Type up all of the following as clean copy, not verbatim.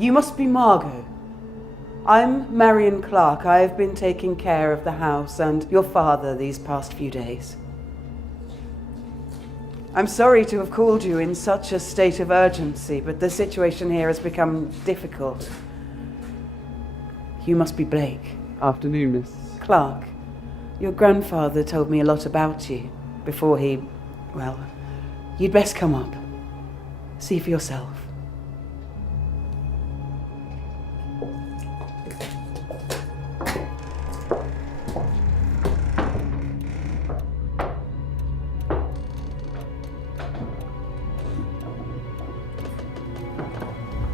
You must be Margot. I'm Marion Clark. I have been taking care of the house and your father these past few days. I'm sorry to have called you in such a state of urgency, but the situation here has become difficult. You must be Blake. Afternoon, Miss Clark. Your grandfather told me a lot about you before he... well, you'd best come up. See for yourself.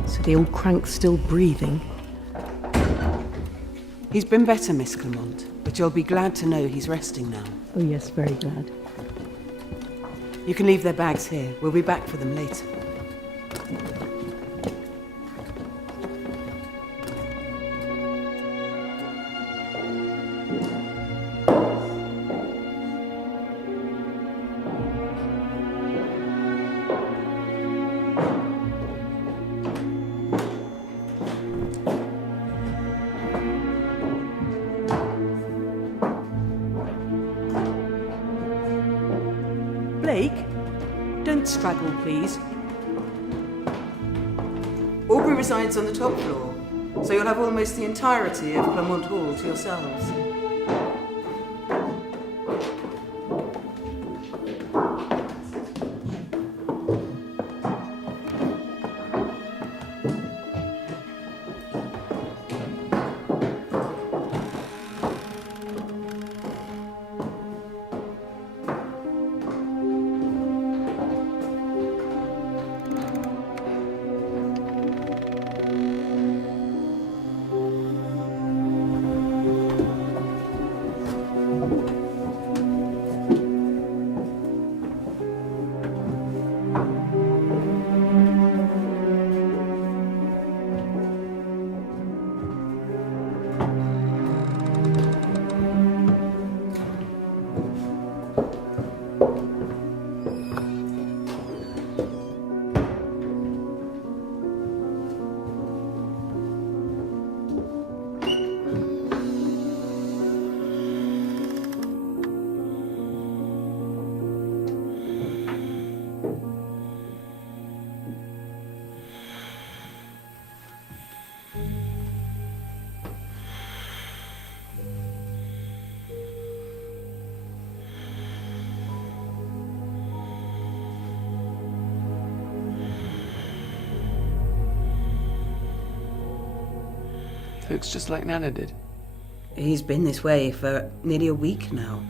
So the old crank's still breathing? He's been better, Miss Clement, but you'll be glad to know he's resting now. Oh yes, very glad. You can leave their bags here. We'll be back for them later. Blake, don't straggle, please. Aubrey resides on the top floor, so you'll have almost the entirety of Clement Hall to yourselves. Looks just like Nana did. He's been this way for nearly a week now.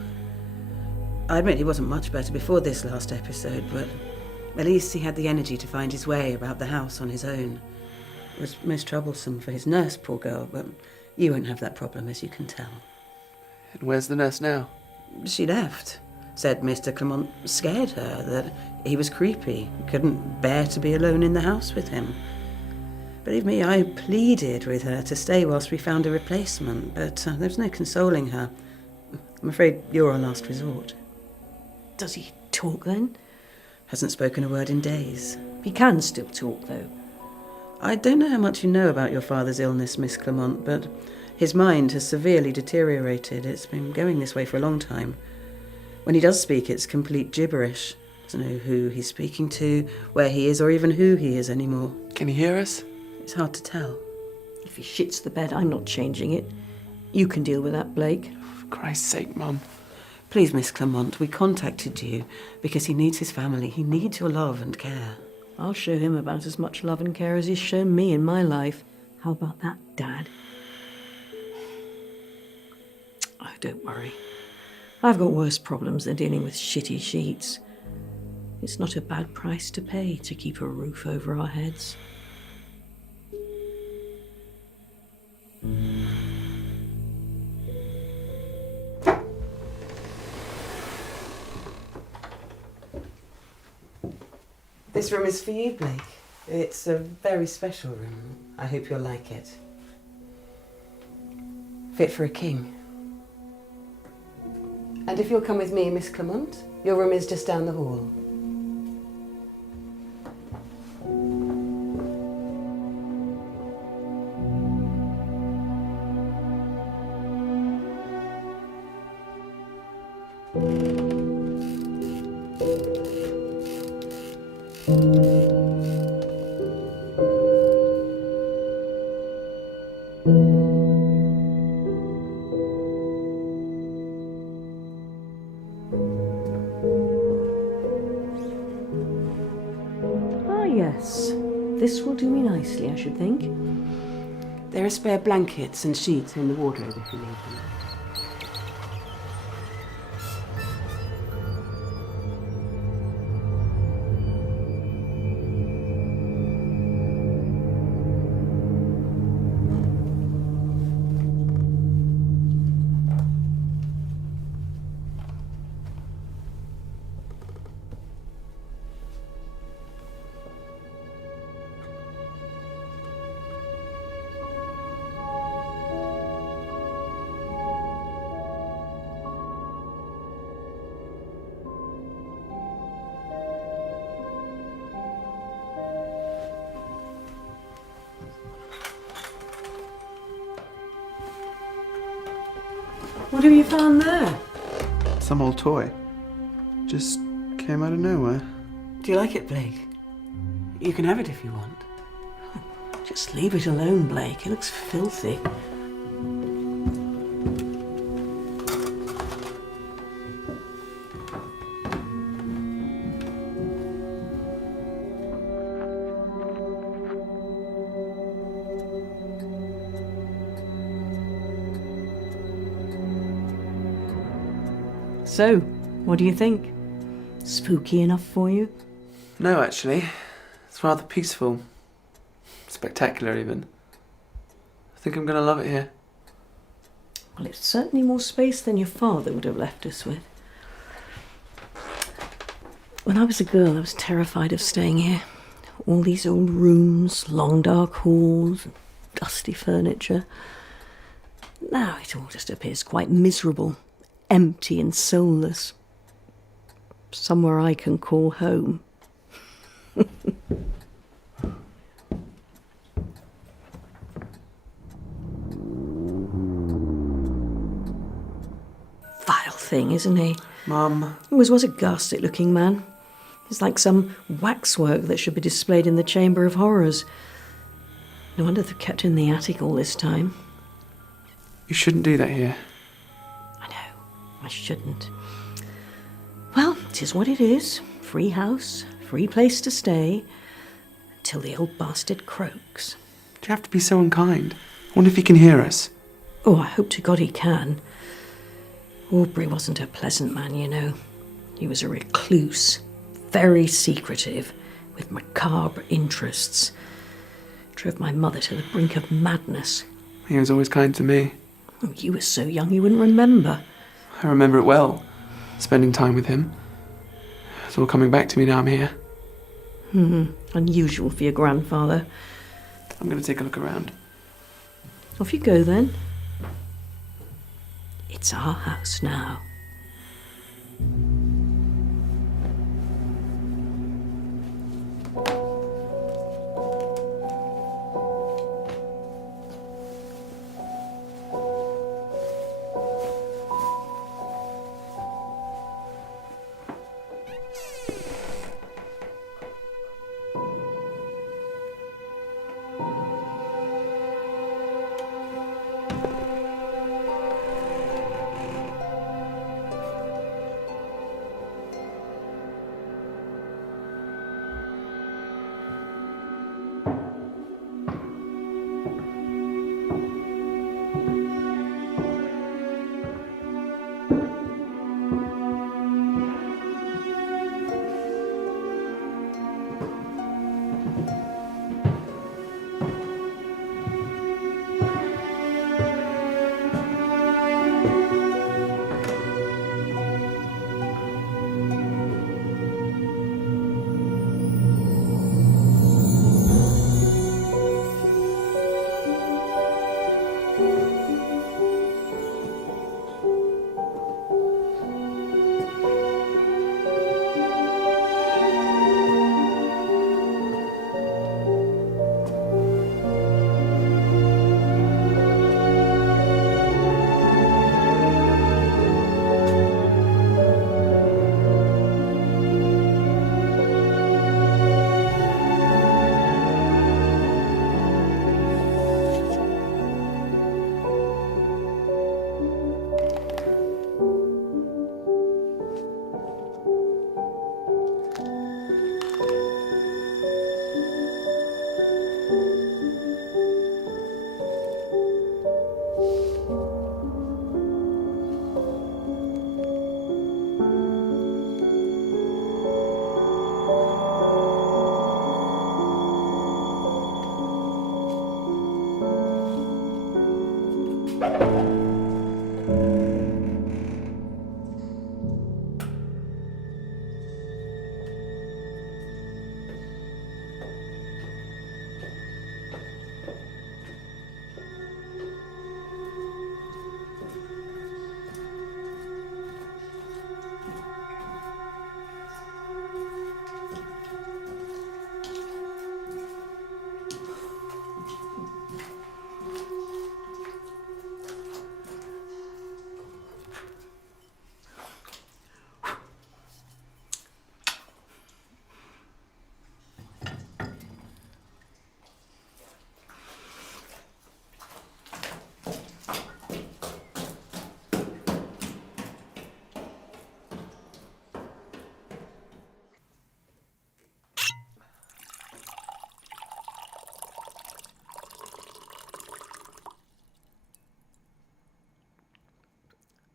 I admit he wasn't much better before this last episode, but at least he had the energy to find his way about the house on his own. It was most troublesome for his nurse, poor girl, but you won't have that problem, as you can tell. And where's the nurse now? She left. Said Mr. Clement scared her, that he was creepy, couldn't bear to be alone in the house with him. Believe me, I pleaded with her to stay whilst we found a replacement, but there was no consoling her. I'm afraid you're our last resort. Does he talk then? Hasn't spoken a word in days. He can still talk though. I don't know how much you know about your father's illness, Miss Clement, but his mind has severely deteriorated. It's been going this way for a long time. When he does speak, it's complete gibberish. Doesn't know who he's speaking to, where he is, or even who he is anymore. Can he hear us? It's hard to tell. If he shits the bed, I'm not changing it. You can deal with that, Blake. For Christ's sake, Mum. Please, Miss Clement, we contacted you because he needs his family. He needs your love and care. I'll show him about as much love and care as he's shown me in my life. How about that, Dad? Oh, don't worry. I've got worse problems than dealing with shitty sheets. It's not a bad price to pay to keep a roof over our heads. This room is for you, Blake. It's a very special room. I hope you'll like it. Fit for a king. And if you'll come with me, Miss Clement, your room is just down the hall. Ah, yes. This will do me nicely, I should think. There are spare blankets and sheets in the wardrobe if you need them. What have you found there? Some old toy. Just came out of nowhere. Do you like it, Blake? You can have it if you want. Just leave it alone, Blake. It looks filthy. So, what do you think? Spooky enough for you? No, actually. It's rather peaceful. Spectacular, even. I think I'm going to love it here. Well, it's certainly more space than your father would have left us with. When I was a girl, I was terrified of staying here. All these old rooms, long dark halls, dusty furniture. Now it all just appears quite miserable, empty and soulless. Somewhere I can call home. Vile thing, isn't he? Mum. Always was a ghastly looking man. He's like some waxwork that should be displayed in the Chamber of Horrors. No wonder they've kept him in the attic all this time. You shouldn't do that here. I know, I shouldn't. Well, it is what it is. Free house, free place to stay, till the old bastard croaks. Do you have to be so unkind? I wonder if he can hear us. Oh, I hope to God he can. Aubrey wasn't a pleasant man, you know. He was a recluse, very secretive, with macabre interests. Drove my mother to the brink of madness. He was always kind to me. Oh, you were so young you wouldn't remember. I remember it well, spending time with him. It's all coming back to me now I'm here. Unusual for your grandfather. I'm going to take a look around. Off you go then. It's our house now.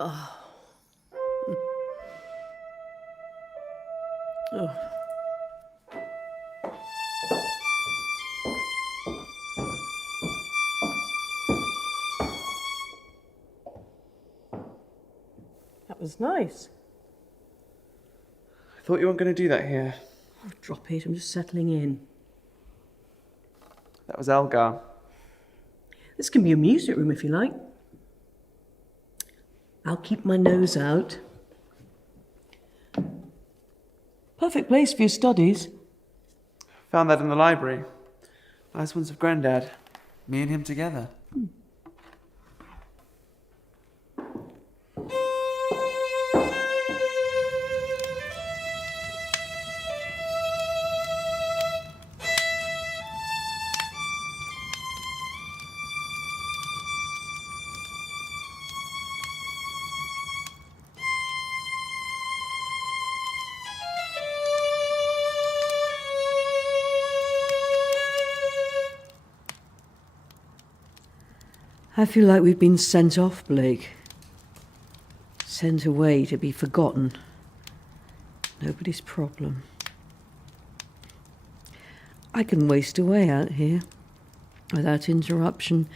That was nice. I thought you weren't going to do that here. Oh, drop it, I'm just settling in. That was Elgar. This can be a music room if you like. I'll keep my nose out. Perfect place for your studies. Found that in the library. Last ones of Grandad. Me and him together. I feel like we've been sent off, Blake. Sent away to be forgotten. Nobody's problem. I can waste away out here, without interruption,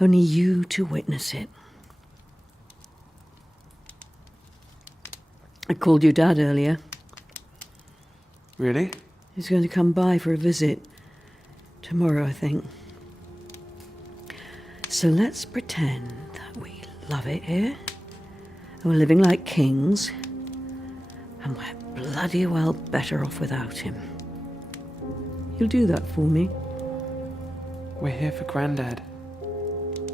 only you to witness it. I called your dad earlier. Really? He's going to come by for a visit. Tomorrow, I think. So let's pretend that we love it here, and we're living like kings, and we're bloody well better off without him. You'll do that for me? We're here for Grandad.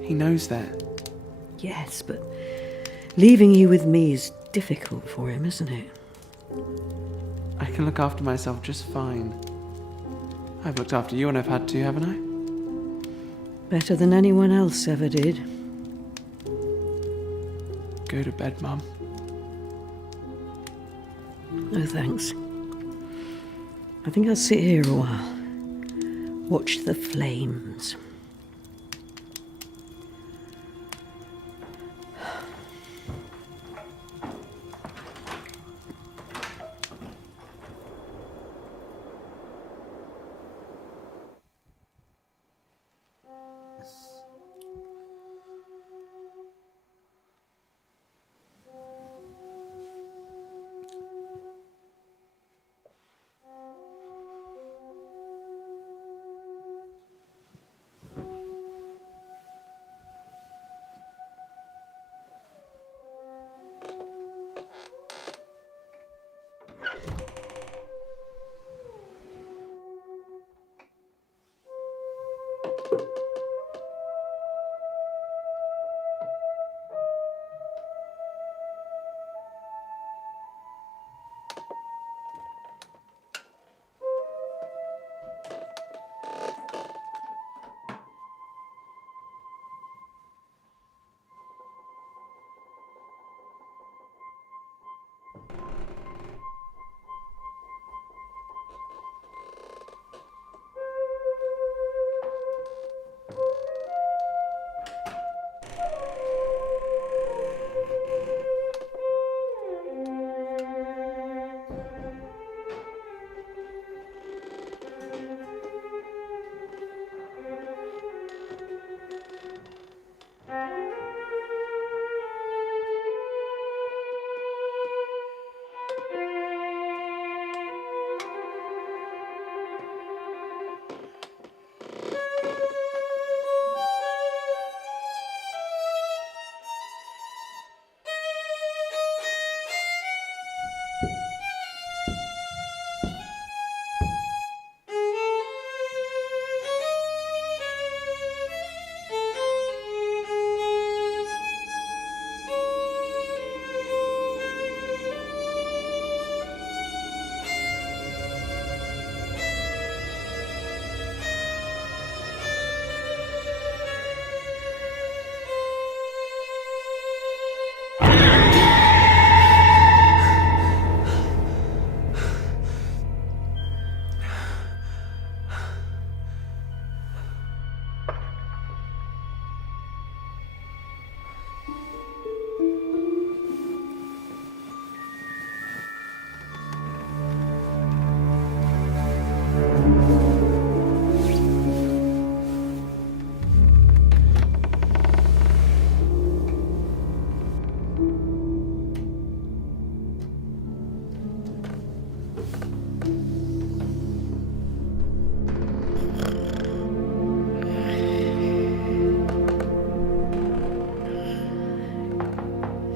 He knows that. Yes, but leaving you with me is difficult for him, isn't it? I can look after myself just fine. I've looked after you when I've had to, haven't I? Better than anyone else ever did. Go to bed, Mum. No thanks. I think I'll sit here a while. Watch the flames.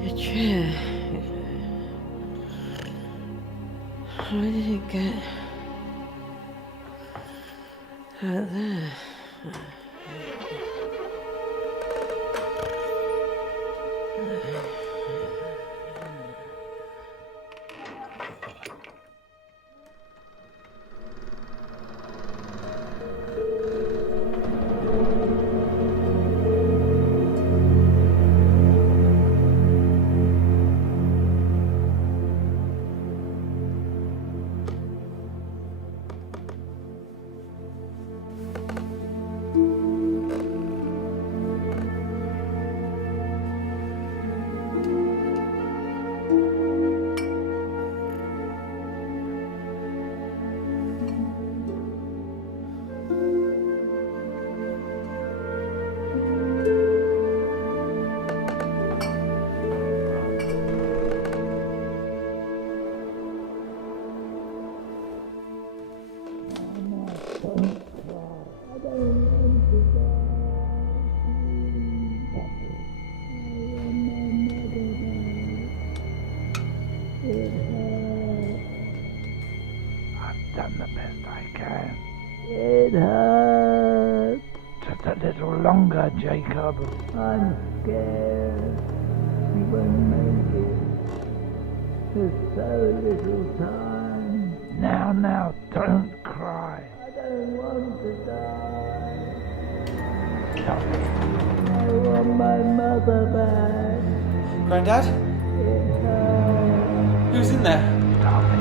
The chair. How did it get out there? Done the best I can. It hurts. Just a little longer, Jacob. I'm scared. We won't make it. There's so little time. Now, don't cry. I don't want to die. Sorry. I want my mother back. Granddad? It hurts. Who's in there? Stop it.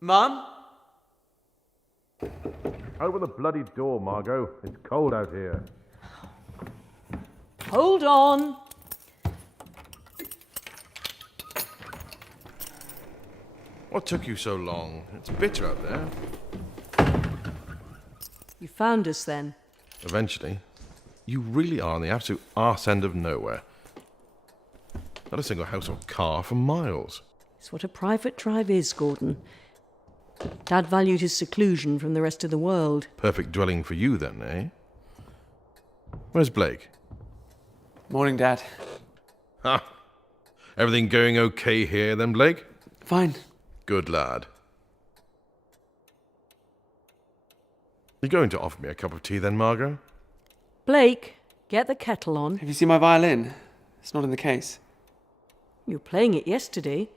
Mum? Open the bloody door, Margot. It's cold out here. Hold on. What took you so long? It's bitter out there. You found us then. Eventually. You really are on the absolute arse end of nowhere. Not a single house or car for miles. It's what a private drive is, Gordon. Dad valued his seclusion from the rest of the world. Perfect dwelling for you then, eh? Where's Blake? Morning, Dad. Ha! Everything going okay here then, Blake? Fine. Good lad. You going to offer me a cup of tea then, Margot? Blake, get the kettle on. Have you seen my violin? It's not in the case. You were playing it yesterday.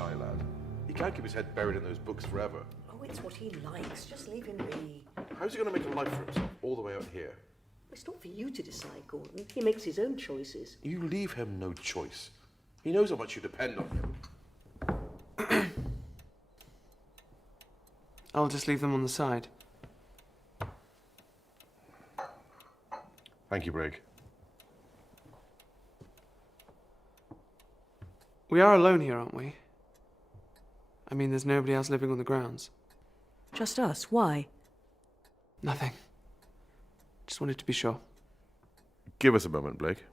shy lad. He can't keep his head buried in those books forever. Oh, it's what he likes. Just leave him be. How's he going to make a life for himself all the way out here? It's not for you to decide, Gordon. He makes his own choices. You leave him no choice. He knows how much you depend on him. I'll just leave them on the side. Thank you, Brig. We are alone here, aren't we? I mean, there's nobody else living on the grounds. Just us. Why? Nothing. Just wanted to be sure. Give us a moment, Blake.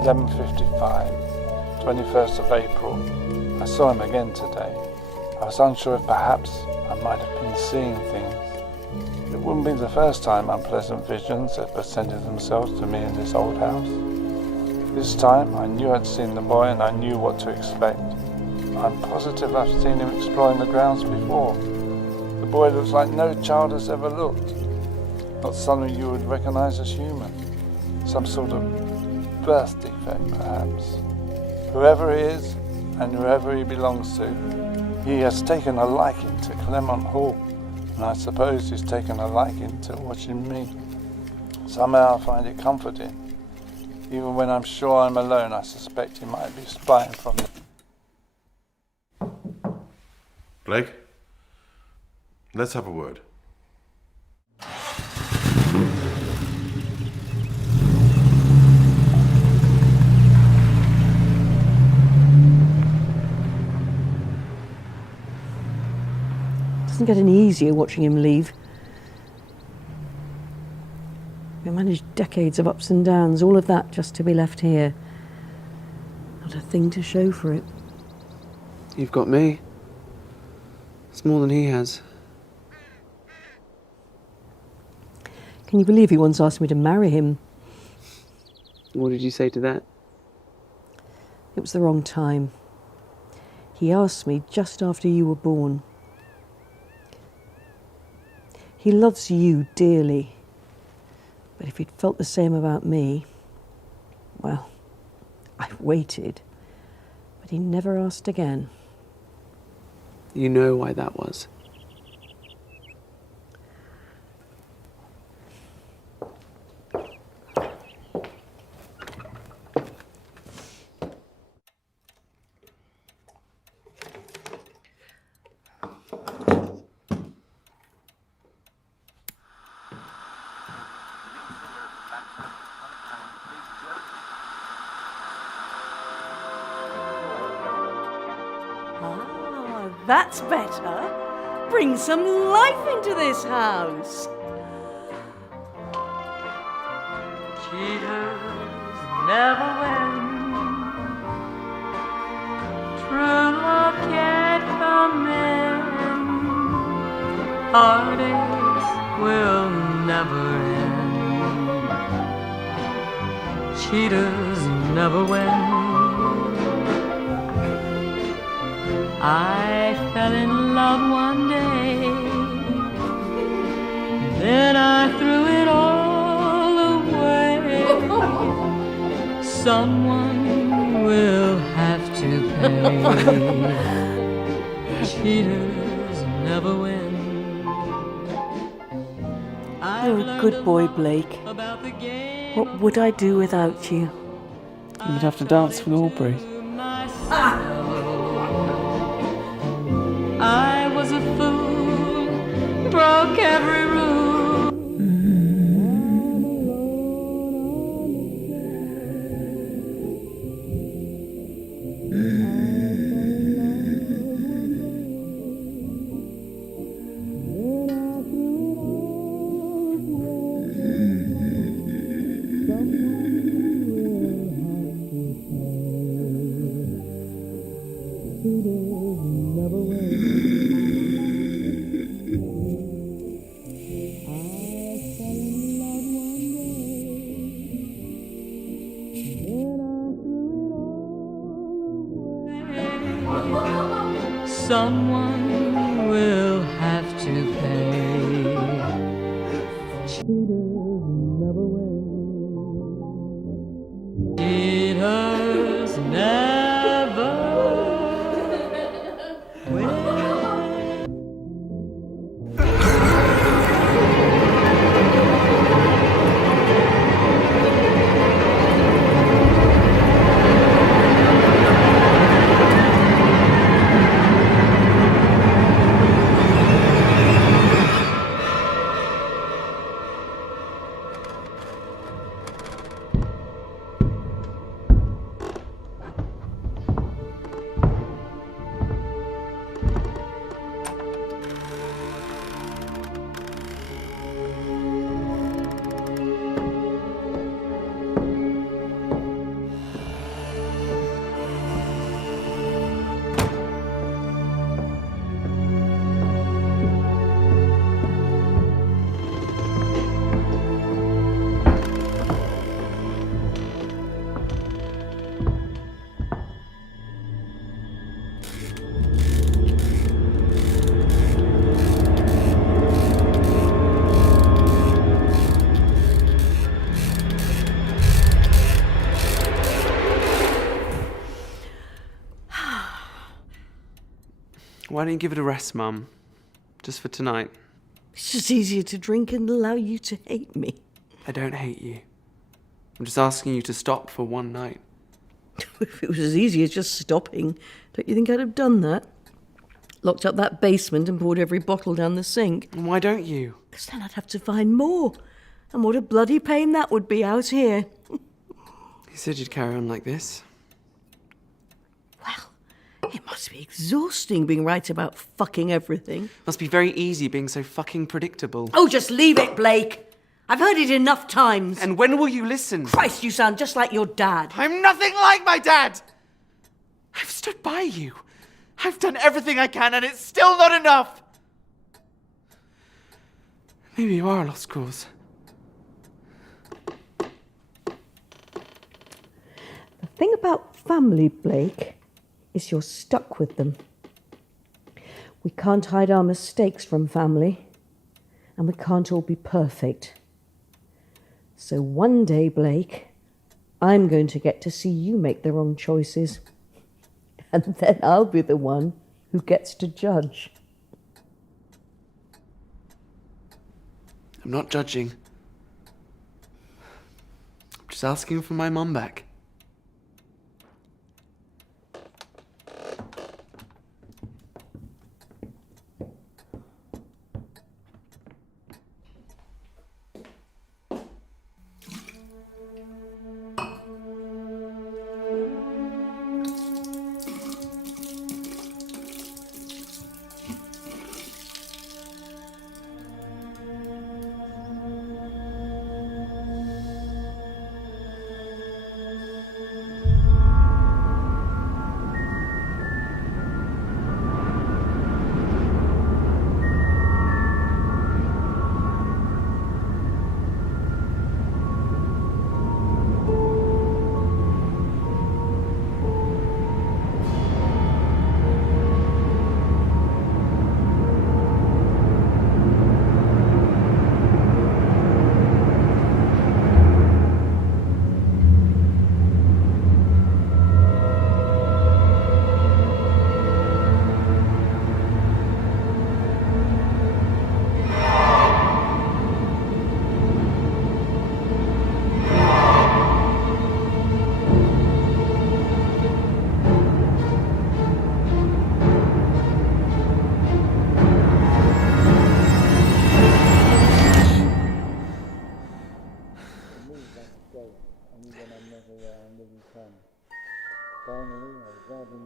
$11:55, 21st of April. I saw him again today. I was unsure if perhaps I might have been seeing things. It wouldn't be the first time unpleasant visions had presented themselves to me in this old house. This time I knew I'd seen the boy and I knew what to expect. I'm positive I've seen him exploring the grounds before. The boy looks like no child has ever looked. Not someone you would recognize as human. Some sort of birth defect, perhaps. Whoever he is, and whoever he belongs to, he has taken a liking to Clement Hall, and I suppose he's taken a liking to watching me. Somehow I find it comforting. Even when I'm sure I'm alone, I suspect he might be spying from me. Blake, let's have a word. Doesn't get any easier watching him leave. We managed decades of ups and downs, all of that just to be left here. Not a thing to show for it. You've got me. It's more than he has. Can you believe he once asked me to marry him? What did you say to that? It was the wrong time. He asked me just after you were born. He loves you dearly, but if he'd felt the same about me, well, I waited, but he never asked again. You know why that was. That's better. Bring some life into this house. Cheaters never win. True love can't come in. Heartaches will never end. Cheaters never win. I fell in love one day, then I threw it all away. Someone will have to pay. Cheaters never win. You're a good boy, Blake. What would I do without you? You'd have to dance with Aubrey. I was a fool, broke every rule. Someone will have to pay. Cheaters never win. Why don't you give it a rest, Mum? Just for tonight. It's just easier to drink and allow you to hate me. I don't hate you. I'm just asking you to stop for one night. If it was as easy as just stopping, don't you think I'd have done that? Locked up that basement and poured every bottle down the sink. And why don't you? Because then I'd have to find more. And what a bloody pain that would be out here. You said you'd carry on like this. Well, it must be exhausting being right about fucking everything. Must be very easy being so fucking predictable. Oh, just leave it, Blake. I've heard it enough times. And when will you listen? Christ, you sound just like your dad. I'm nothing like my dad! I've stood by you. I've done everything I can and it's still not enough! Maybe you are a lost cause. The thing about family, Blake, is you're stuck with them. We can't hide our mistakes from family, and we can't all be perfect. So one day, Blake, I'm going to get to see you make the wrong choices. And then I'll be the one who gets to judge. I'm not judging. I'm just asking for my mum back. I'm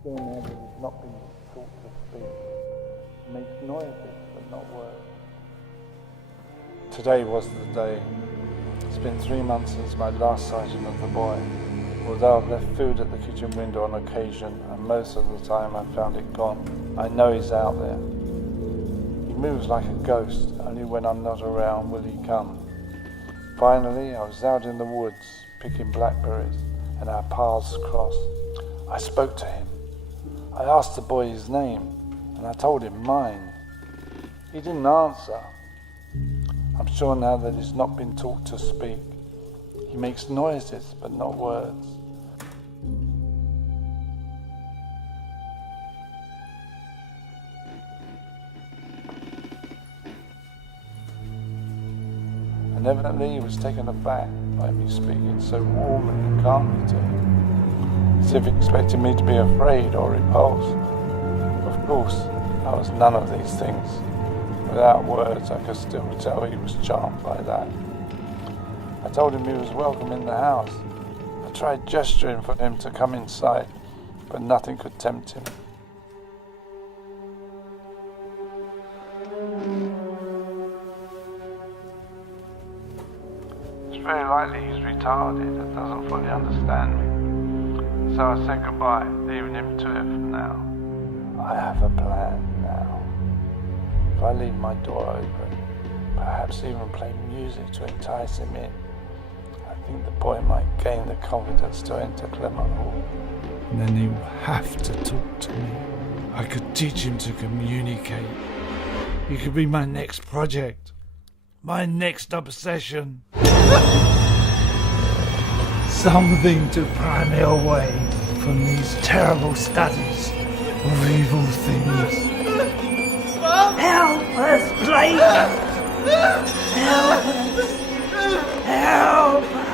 still there, but he's not been taught to speak. He makes noises, but not words. Today was the day. It's been 3 months since my last sighting of the boy. Although I've left food at the kitchen window on occasion, and most of the time I've found it gone, I know he's out there. He moves like a ghost, only when I'm not around will he come. Finally, I was out in the woods, picking blackberries, and our paths crossed. I spoke to him. I asked the boy his name, and I told him mine. He didn't answer. I'm sure now that he's not been taught to speak. He makes noises, but not words. And evidently he was taken aback by me speaking so warmly and calmly to him, as if expecting me to be afraid or repulsed. Of course, I was none of these things. Without words, I could still tell he was charmed by that. I told him he was welcome in the house. I tried gesturing for him to come inside, but nothing could tempt him. It's very likely he's retarded and doesn't fully understand me. So I said goodbye, leaving him to it for now. I have a plan now. If I leave my door open, perhaps even play music to entice him in, I think the boy might gain the confidence to enter Clement Hall. And then he will have to talk to me. I could teach him to communicate. He could be my next project. My next obsession. Something to pry me away from these terrible studies of evil things. Help us, Blake! Help us! Help us! Help us!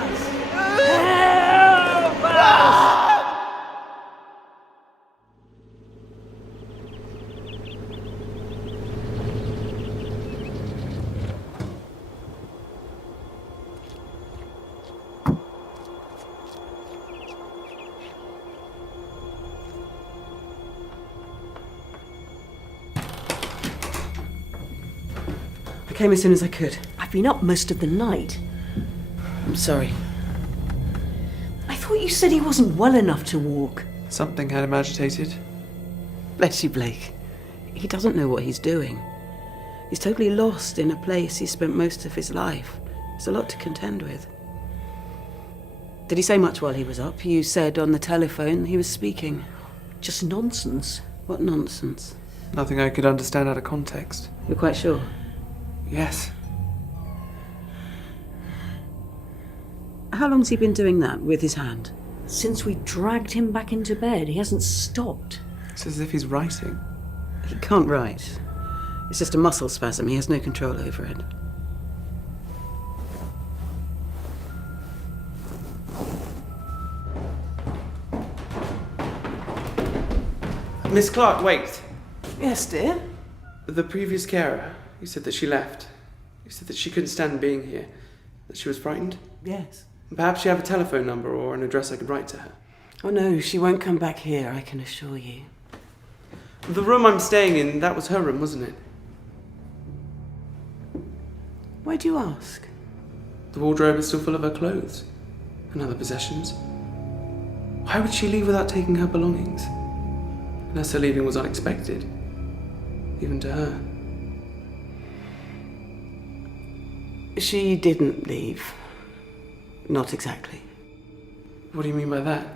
I came as soon as I could. I've been up most of the night. I'm sorry. I thought you said he wasn't well enough to walk. Something had him agitated. Bless you, Blake. He doesn't know what he's doing. He's totally lost in a place he spent most of his life. It's a lot to contend with. Did he say much while he was up? You said on the telephone he was speaking. Just nonsense. What nonsense? Nothing I could understand out of context. You're quite sure? Yes. How long's he been doing that with his hand? Since we dragged him back into bed, he hasn't stopped. It's as if he's writing. He can't write. It's just a muscle spasm. He has no control over it. Miss Clark, wait. Yes, dear? The previous carer, you said that she left. You said that she couldn't stand being here. That she was frightened. Yes. Perhaps you have a telephone number or an address I could write to her. Oh no, she won't come back here, I can assure you. The room I'm staying in, that was her room, wasn't it? Why do you ask? The wardrobe is still full of her clothes and other possessions. Why would she leave without taking her belongings? Unless her leaving was unexpected, even to her. She didn't leave. Not exactly. What do you mean by that?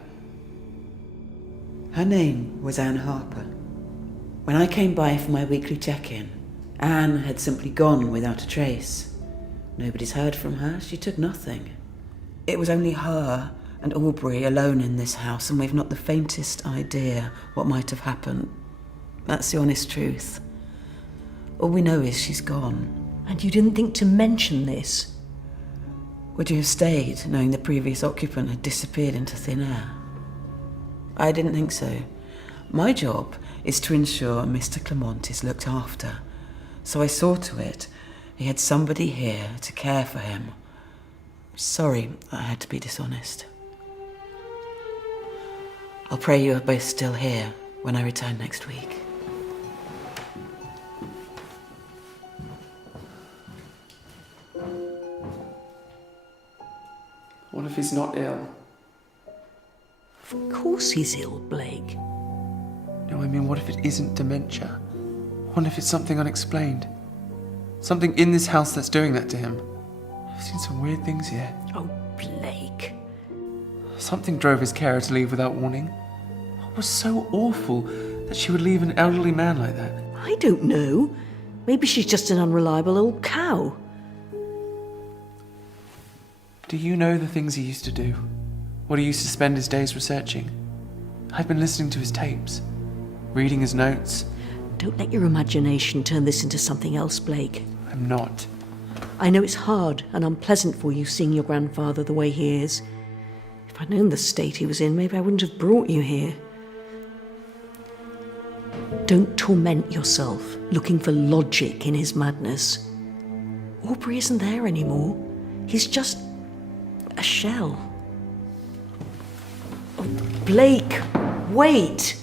Her name was Anne Harper. When I came by for my weekly check-in, Anne had simply gone without a trace. Nobody's heard from her. She took nothing. It was only her and Aubrey alone in this house, and we've not the faintest idea what might have happened. That's the honest truth. All we know is she's gone. And you didn't think to mention this? Would you have stayed, knowing the previous occupant had disappeared into thin air? I didn't think so. My job is to ensure Mr. Clement is looked after. So I saw to it he had somebody here to care for him. Sorry I had to be dishonest. I'll pray you are both still here when I return next week. What if he's not ill? Of course he's ill, Blake. No, I mean, what if it isn't dementia? What if it's something unexplained? Something in this house that's doing that to him? I've seen some weird things here. Oh, Blake. Something drove his carer to leave without warning. What was so awful that she would leave an elderly man like that? I don't know. Maybe she's just an unreliable old cow. Do you know the things he used to do? What he used to spend his days researching? I've been listening to his tapes, reading his notes. Don't let your imagination turn this into something else, Blake. I'm not. I know it's hard and unpleasant for you seeing your grandfather the way he is. If I'd known the state he was in, maybe I wouldn't have brought you here. Don't torment yourself looking for logic in his madness. Aubrey isn't there anymore. He's just a shell. Oh, Blake, wait!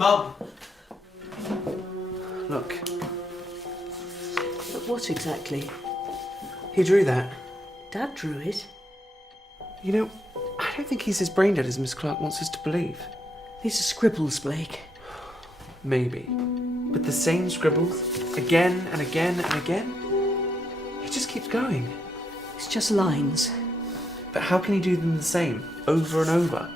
Mum! Look, But what exactly? he drew that. Dad drew it. You know, I don't think he's as brain dead as Miss Clark wants us to believe. These are scribbles, Blake. Maybe. But the same scribbles, again and again and again? He just keeps going. It's just lines. But how can he do them the same, over and over?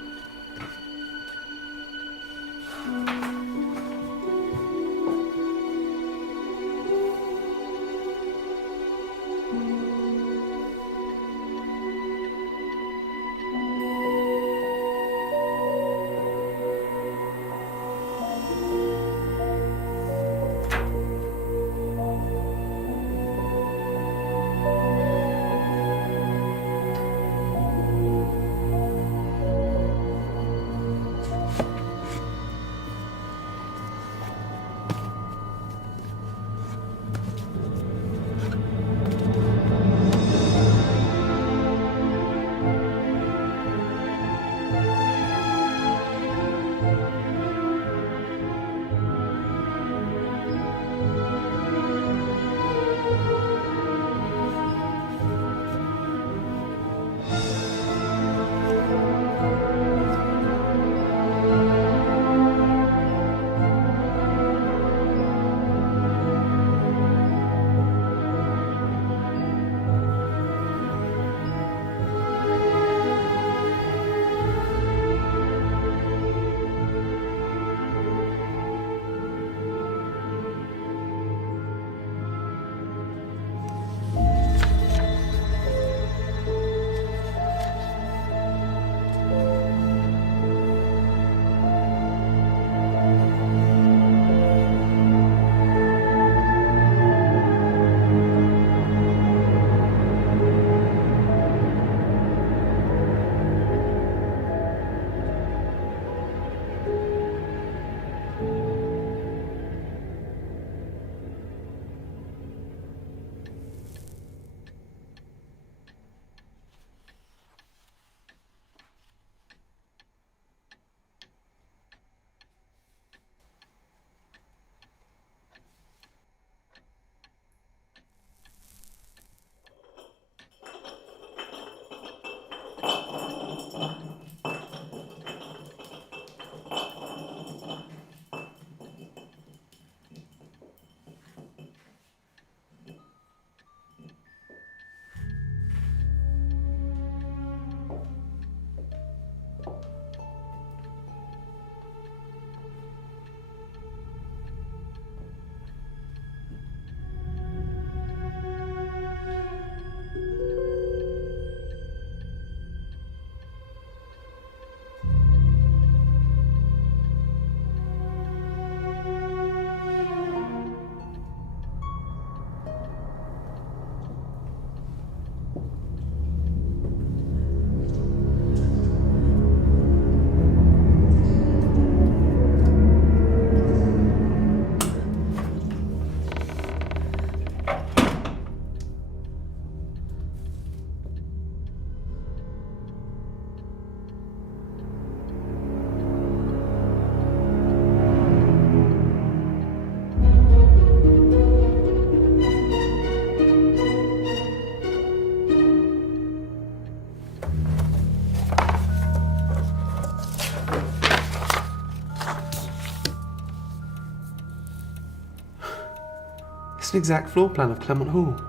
an exact floor plan of Clement Hall.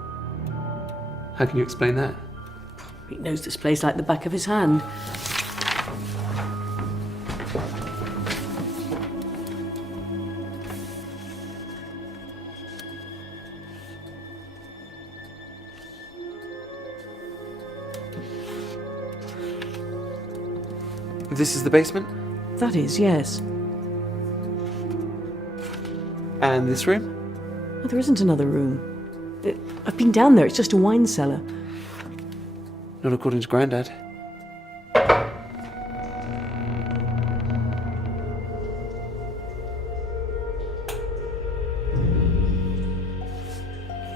How can you explain that? He knows this place like the back of his hand. This is the basement? That is, yes. And this room? Oh, there isn't another room. I've been down there, it's just a wine cellar. Not according to Grandad.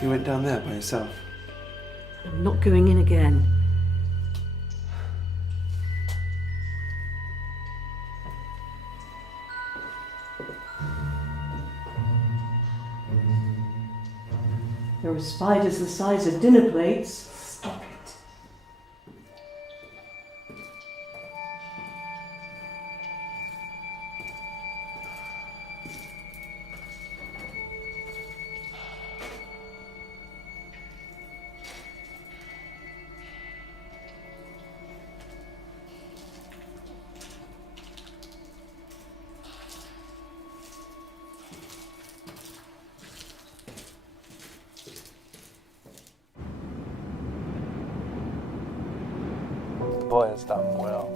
You went down there by yourself? I'm not going in again. There are spiders the size of dinner plates. Stop it. The boy has done well.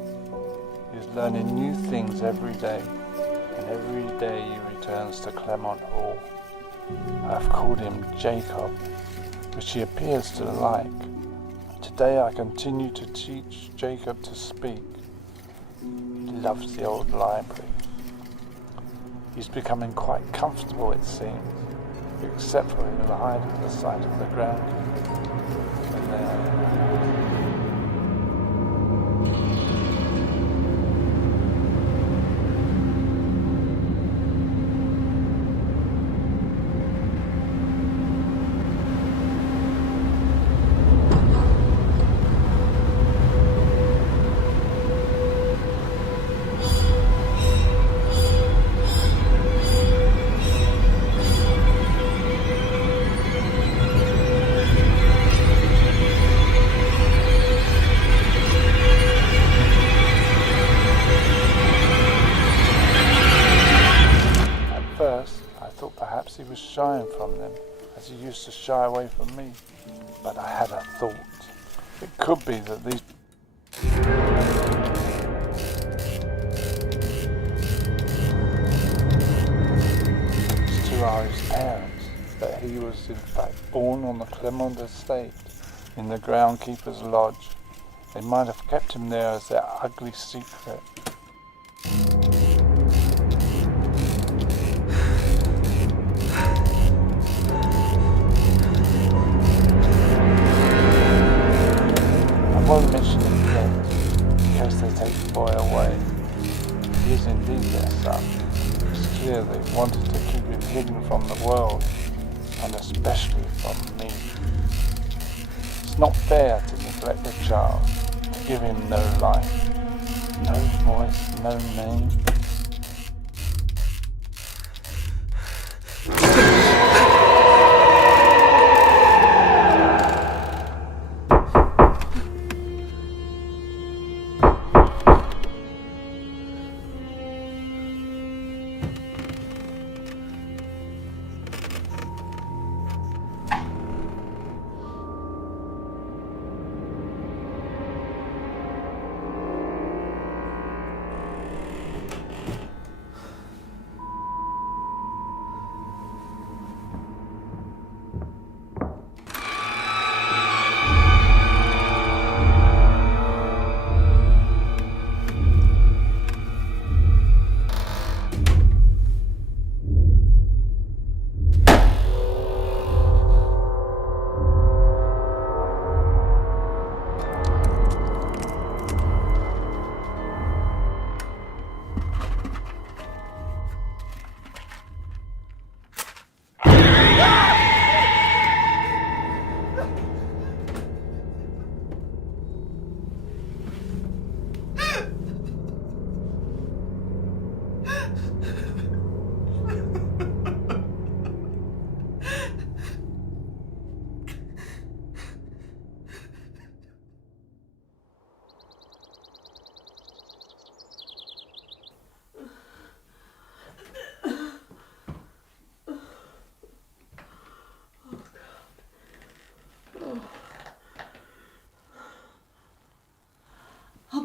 He's learning new things every day, and every day he returns to Clement Hall. I've called him Jacob, which he appears to like. Today I continue to teach Jacob to speak. He loves the old library. He's becoming quite comfortable, it seems, except for him hiding at the side of the ground. And then he was shying from them, as he used to shy away from me. But I had a thought. It could be that these two are his parents, that he was in fact born on the Clement estate, in the groundkeeper's lodge. They might have kept him there as their ugly secret. I won't mention it yet, in case they take the boy away. He is indeed their son. It's clear they wanted to keep him hidden from the world, and especially from me. It's not fair to neglect a child, to give him no life, no voice, no name.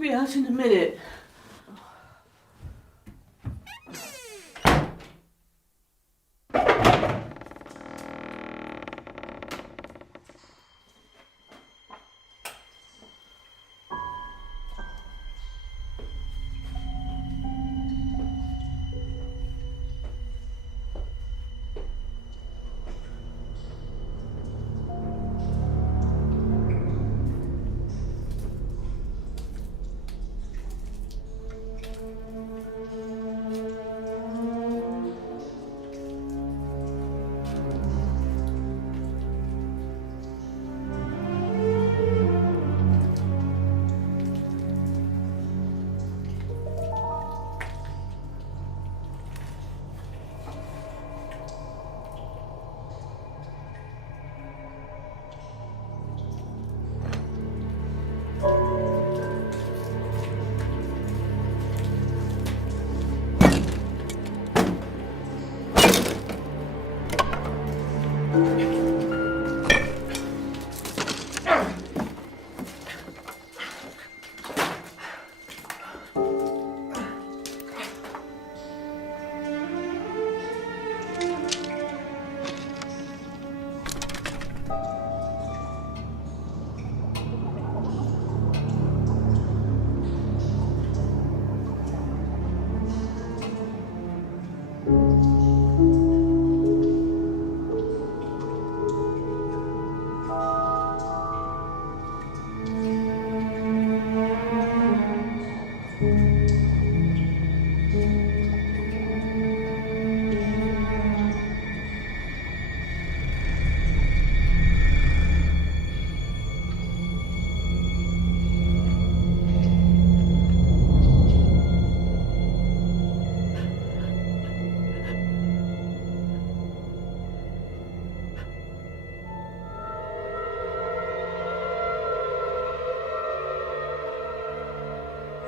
be out in a minute.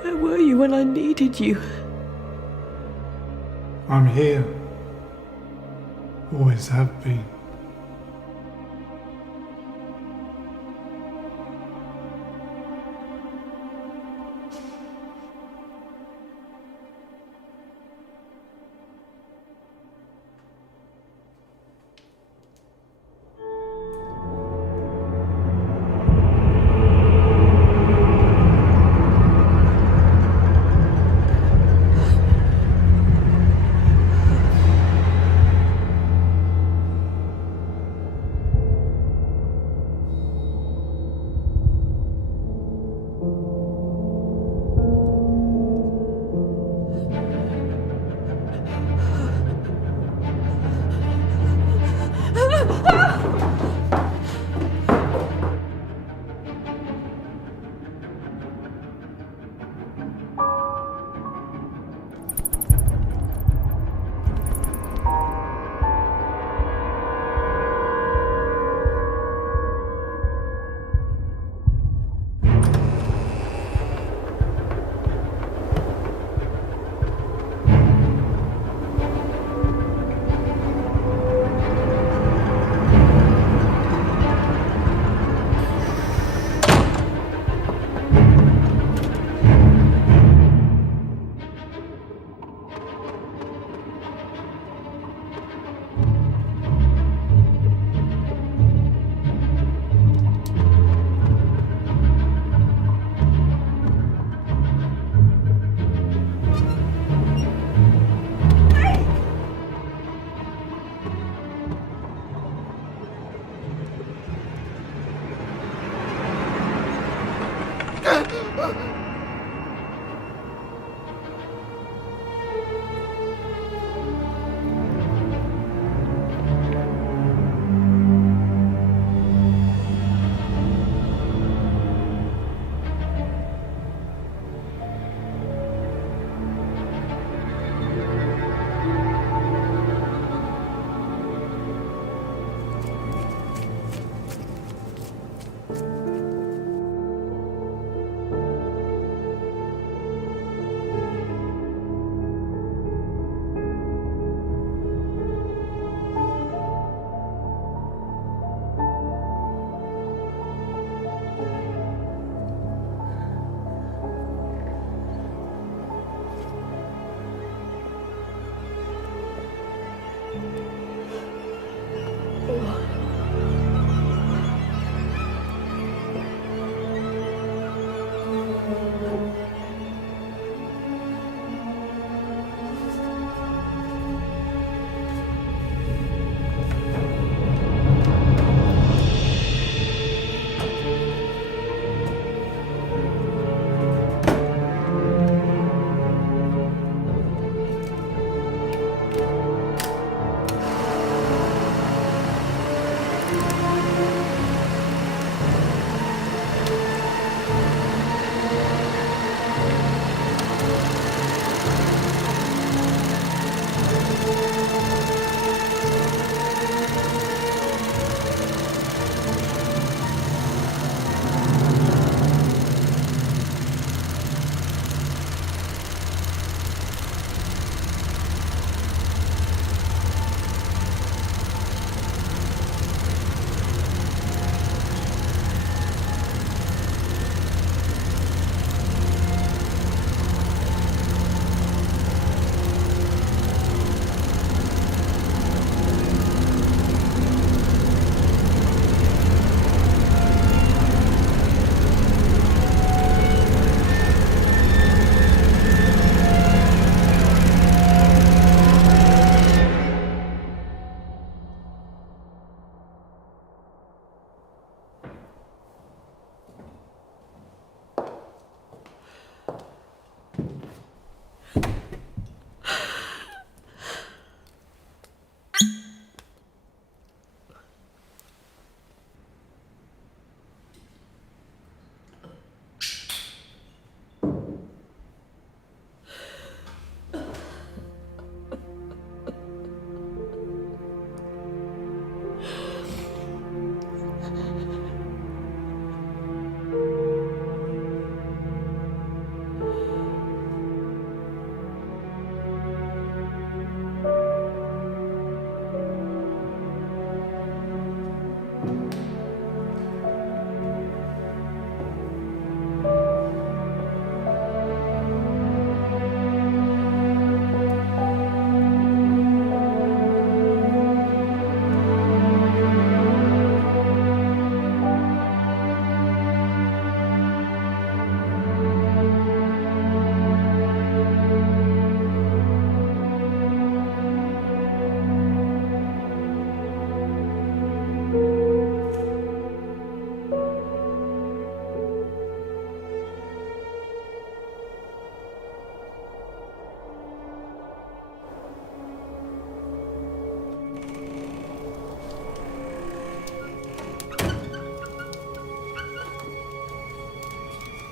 Where were you when I needed you? I'm here. Always have been.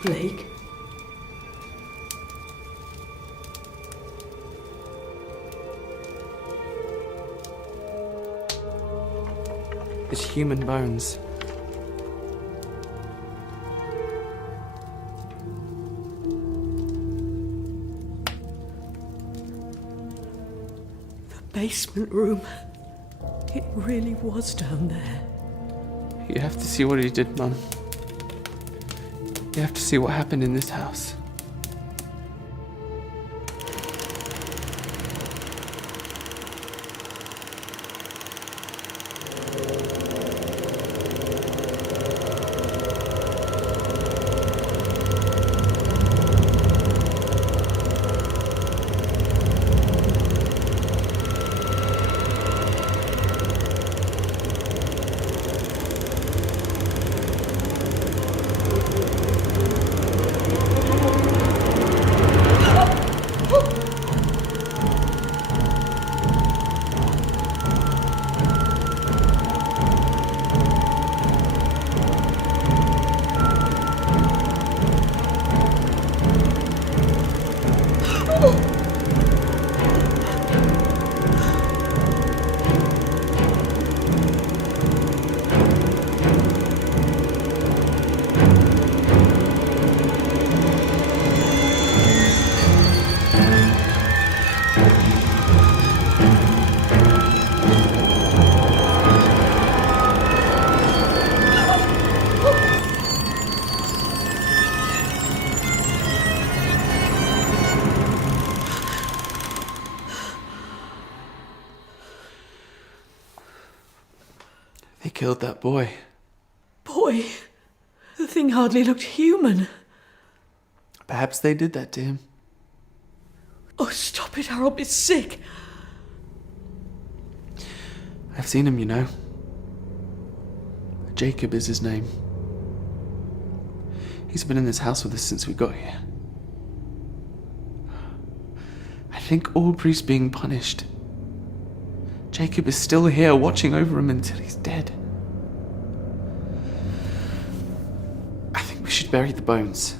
Blake? It's human bones. The basement room. It really was down there. You have to see what he did, Mum. You have to see what happened in this house. They killed that boy. Boy, the thing hardly looked human. Perhaps they did that to him. Oh, stop it, I'll be sick. I've seen him, you know. Jacob is his name. He's been in this house with us since we got here. I think Aubrey's being punished. Jacob is still here watching over him until he's dead. I think we should bury the bones.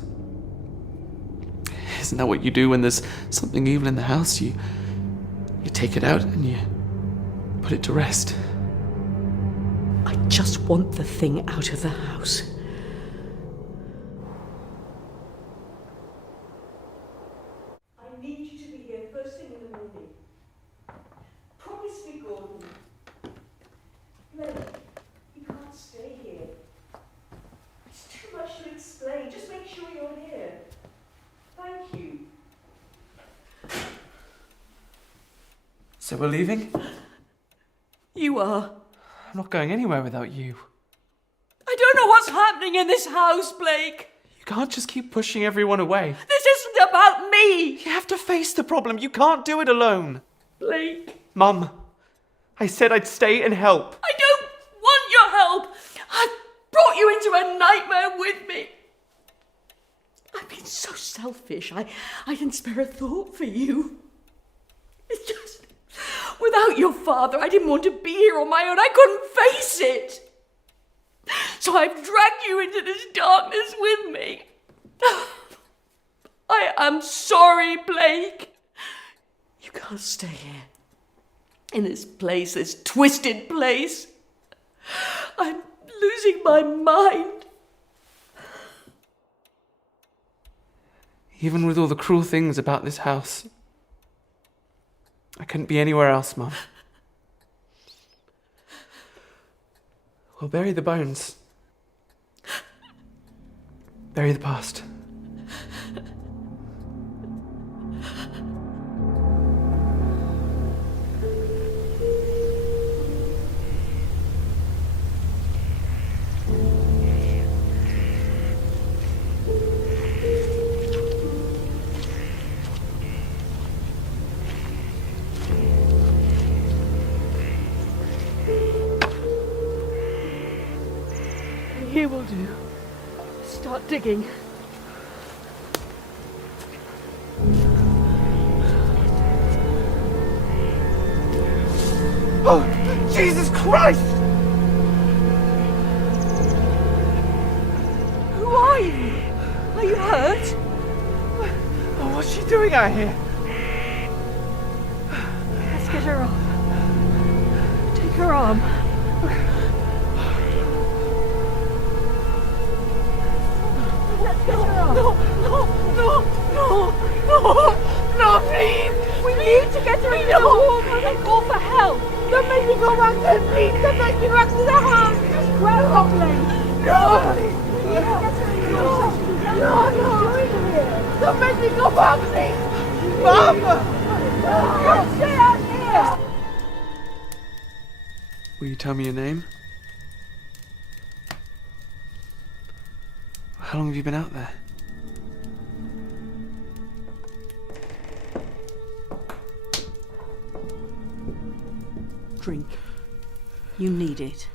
Isn't that what you do when there's something evil in the house? You take it out and you put it to rest. I just want the thing out of the house. I need you to be here first thing in the morning. Promise me, Gordon. Blake, you can't stay here. It's too much to explain. Just make sure you're here. Thank you. So we're leaving? You are. I'm not going anywhere without you. I don't know what's happening in this house, Blake. You can't just keep pushing everyone away. This isn't about me. You have to face the problem. You can't do it alone. Blake. Mum, I said I'd stay and help. I don't want your help. I've brought you into a nightmare with me. I've been so selfish. I didn't spare a thought for you. It's just, without your father, I didn't want to be here on my own. I couldn't face it. So I've dragged you into this darkness with me. I am sorry, Blake. You can't stay here. In this place, this twisted place. I'm losing my mind. Even with all the cruel things about this house, I couldn't be anywhere else, Mum. We'll bury the bones. Bury the past. Here will do. Start digging. Oh, Jesus Christ! Who are you? Are you hurt? Oh, what's she doing out here? Let's get her up. Take her arm. Let's get her up. No, please! We need to get her into the water and call for help. Don't make me go back there, please! Don't make me back to the house! Just grab her, Blaine. No! No. Don't make me go back, please! Mama! Stay out here. Will you tell me your name? How long have you been out there? Drink. You need it.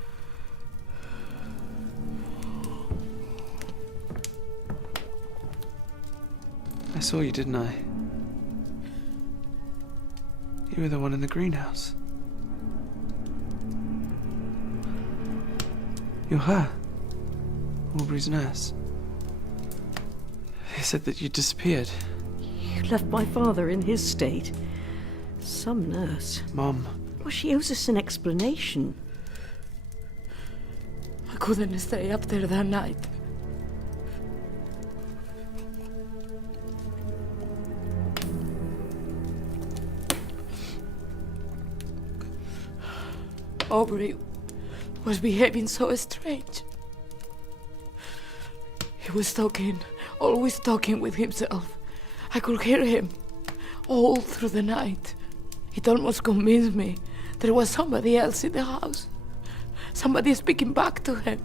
I saw you, didn't I? You were the one in the greenhouse. You're her. Aubrey's nurse. They said that you disappeared. You left my father in his state. Some nurse. Mom. Well, she owes us an explanation. I couldn't stay up there that night. Aubrey was behaving so strange. He was talking, always talking with himself. I could hear him all through the night. It almost convinced me there was somebody else in the house. Somebody speaking back to him.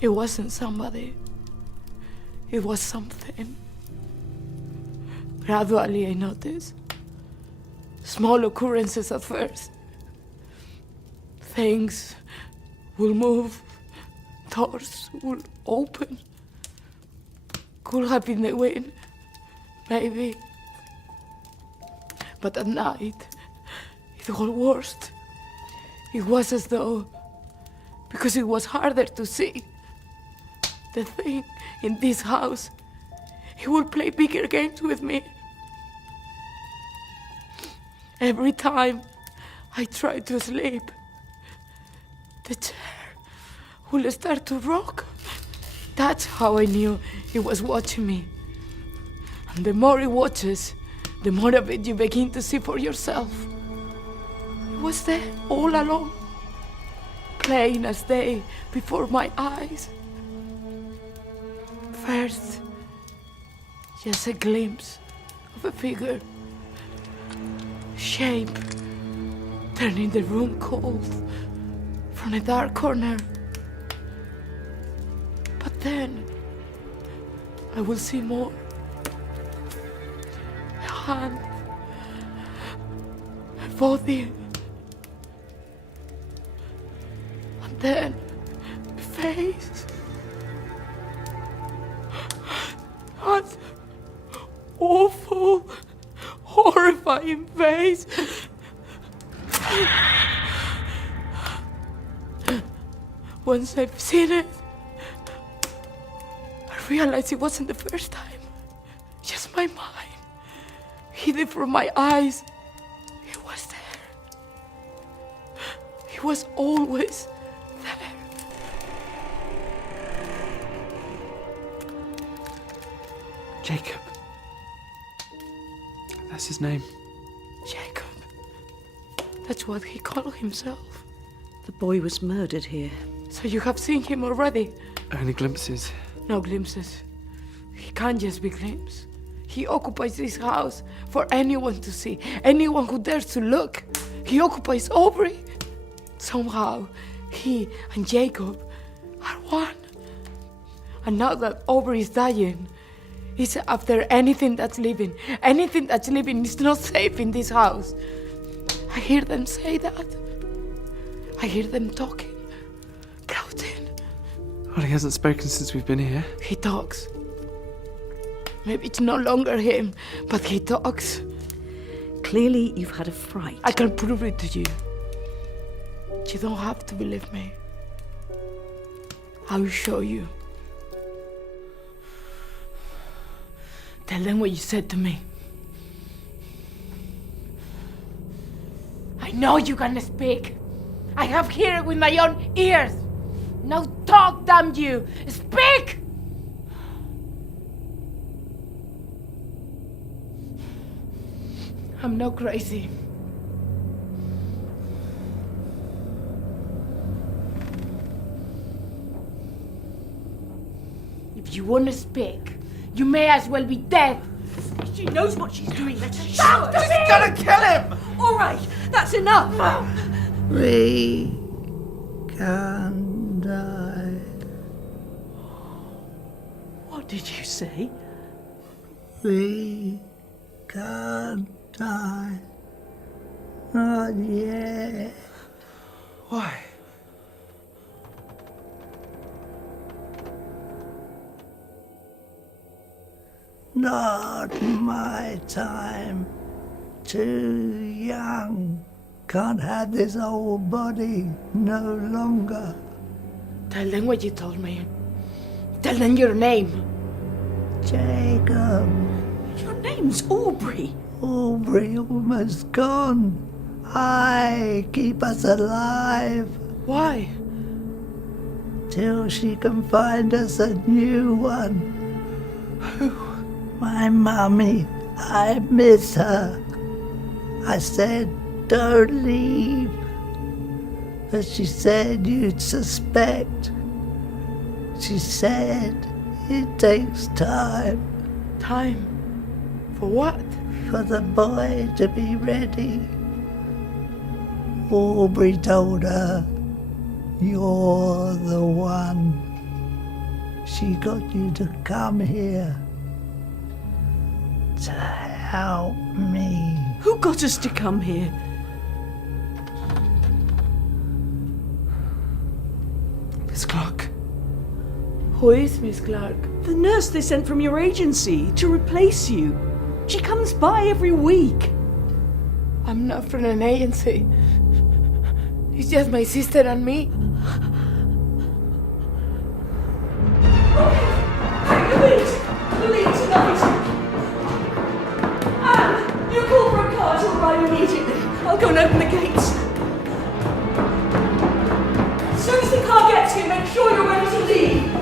It wasn't somebody. It was something. Gradually I noticed. Small occurrences at first. Things will move. Doors will open. Could have been the wind. Maybe. But at night, it got worse. It was as though, because it was harder to see, the thing in this house, he would play bigger games with me. Every time I tried to sleep, the chair would start to rock. That's how I knew he was watching me. And the more he watches, the more of it you begin to see for yourself. He was there all along, plain as day before my eyes. First, just a glimpse of a figure, shape, turning the room cold from a dark corner. But then, I will see more. A hand, a body, and then a face. That awful, horrifying face. Once I've seen it, I realized it wasn't the first time. Just my mind, hidden from my eyes. He was there. He was always there. Jacob. That's his name. Jacob. That's what he called himself. The boy was murdered here. So you have seen him already? Only glimpses. No glimpses. He can't just be glimpses. He occupies this house for anyone to see, anyone who dares to look. He occupies Aubrey. Somehow, he and Jacob are one. And now that Aubrey is dying, he's after anything that's living. Anything that's living is not safe in this house. I hear them say that. I hear them talking, gloating. Well, he hasn't spoken since we've been here. He talks. Maybe it's no longer him, but he talks. Clearly, you've had a fright. I can prove it to you. You don't have to believe me. I'll show you. Tell them what you said to me. I know you can speak. I have heard it with my own ears. Now talk, damn you! Speak! I'm not crazy. If you want to speak, you may as well be dead. She knows what she's doing. Let her Stop show us. to me! Gonna kill him! All right, that's enough. We can die. What did you say? We can die. Not yet. Why? Not my time. Too young. Can't have this old body no longer. Tell them what you told me. Tell them your name. Jacob. Your name's Aubrey. Aubrey almost gone. I keep us alive Why? till she can find us a new one. My mummy. I miss her. I said, don't leave. But she said you'd suspect. She said it takes time Time? For what? for the boy to be ready. Aubrey told her, you're the one. She got you to come here to help me. Who got us to come here? Miss Clark. Who is Miss Clark? The nurse they sent from your agency to replace you. She comes by every week. I'm not from an agency. It's just my sister and me. Leave tonight. Anne, you call for a car to arrive immediately. I'll go and open the gates. As soon as the car gets here, make sure you're ready to leave.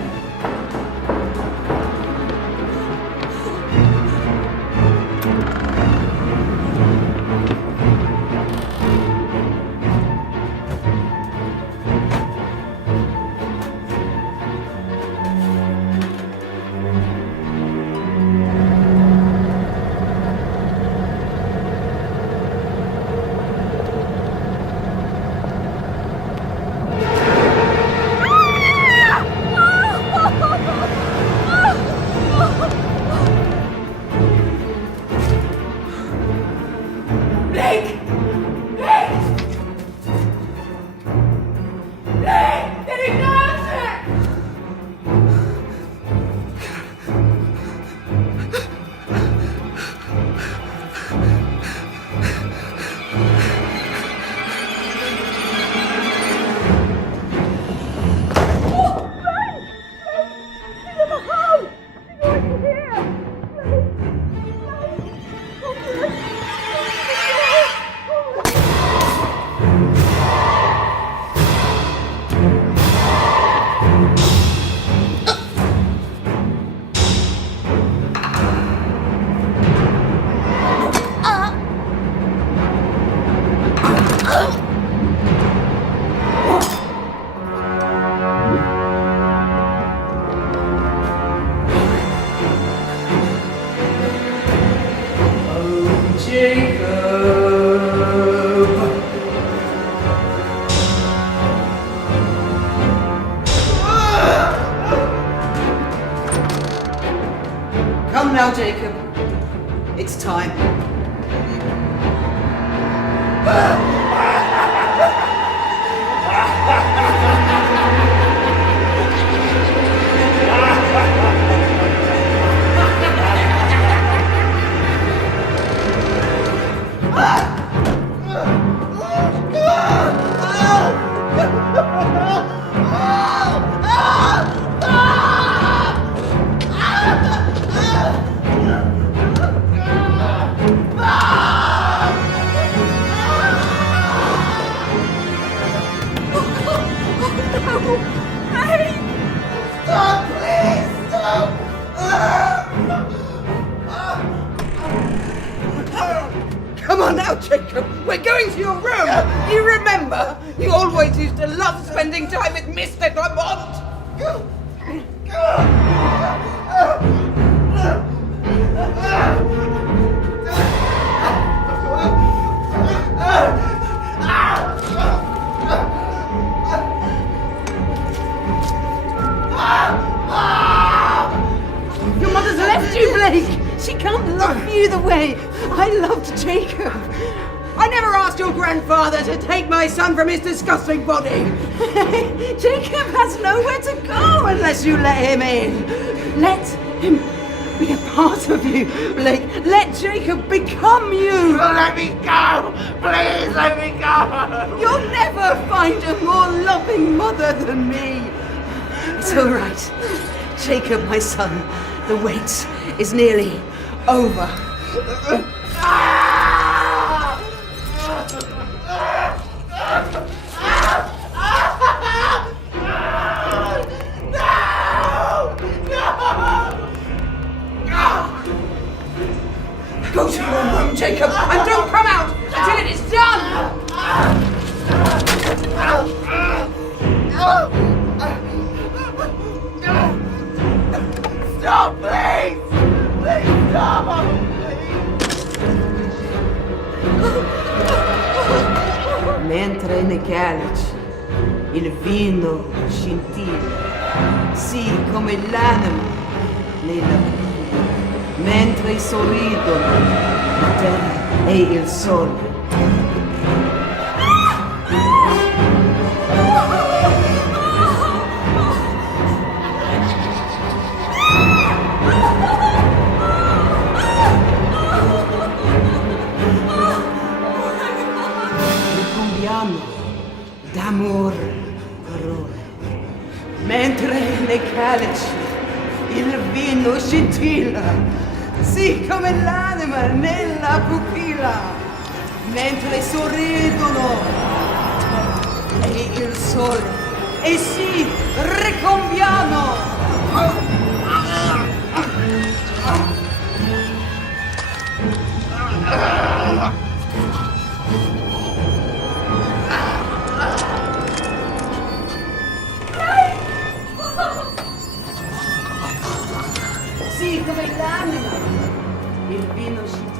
Blake! Blake! Blake! There is no answer! Come now, Jacob. It's time. you remember? You always used to love spending time with Mr. Clement. Your mother's left you, Blake. She can't love you the way I loved Jacob. I never asked your grandfather to take my son from his disgusting body. Jacob has nowhere to go unless you let him in. Let him be a part of you, Blake. Let Jacob become you. Let me go! Please let me go! You'll never find a more loving mother than me. It's all right. Jacob, my son, the wait is nearly over. Go to your room, Jacob, and don't come out until it is done! Stop, please! Please stop! Mentre nei calici il vino scintilla, sì come l'anima nella culla, mentre sorridono la terra e il sole. D'amor, parole. Mentre nei calici il vino scintilla, sì come l'anima nella pupilla, mentre sorridono e il sole, e si ricambiano. Sì, come l'anima, il vino scintilla.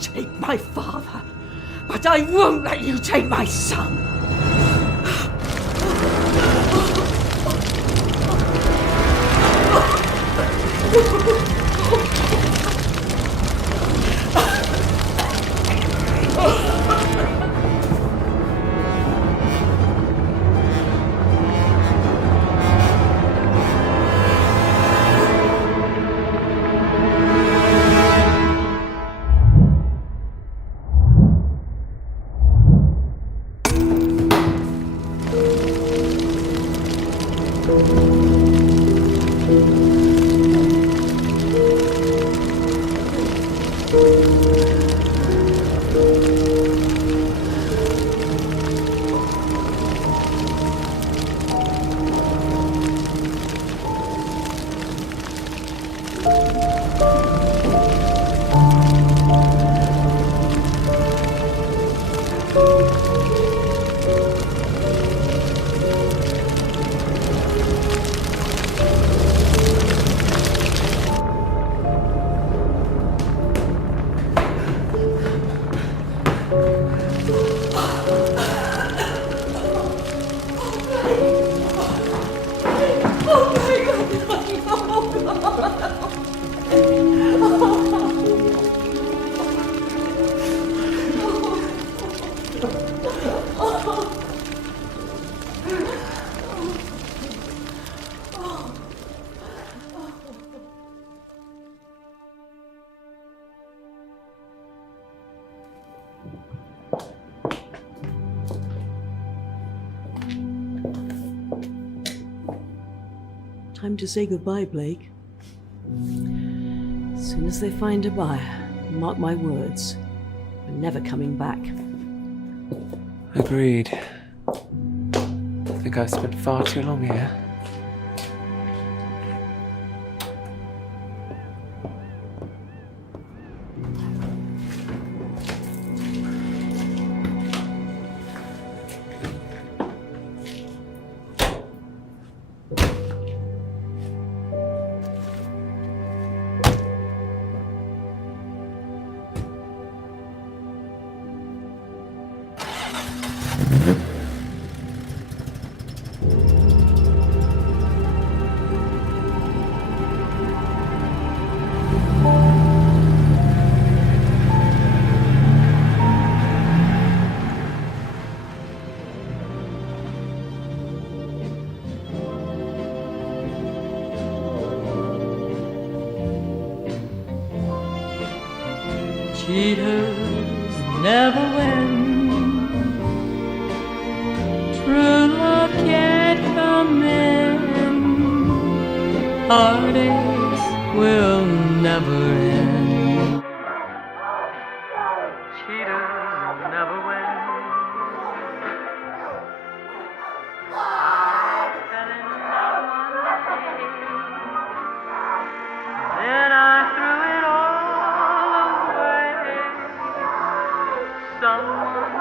Take my father, but I won't let you take my son. Time to say goodbye, Blake. As soon as they find a buyer, mark my words, we're never coming back. Agreed. I think I've spent far too long here. Cheaters never win. True love can't come in. Heartaches will never end. Cheaters never win. I fell in love one day, then I threw it all away. Someone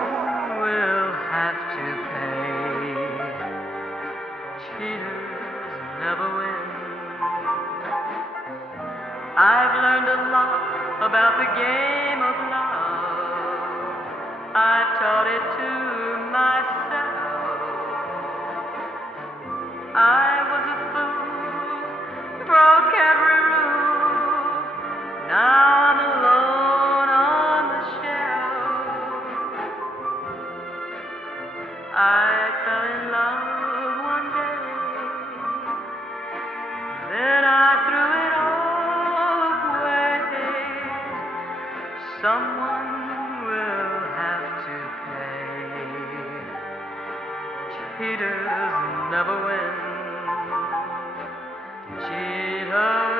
will have to pay. Cheaters never win. I've learned a lot about the game of love. I taught it to myself. I was a fool, broke every rule. Now I'm alone on the shelf. I fell in love one day, then I threw it all away. Someone will have to pay. Cheaters never win. Cheaters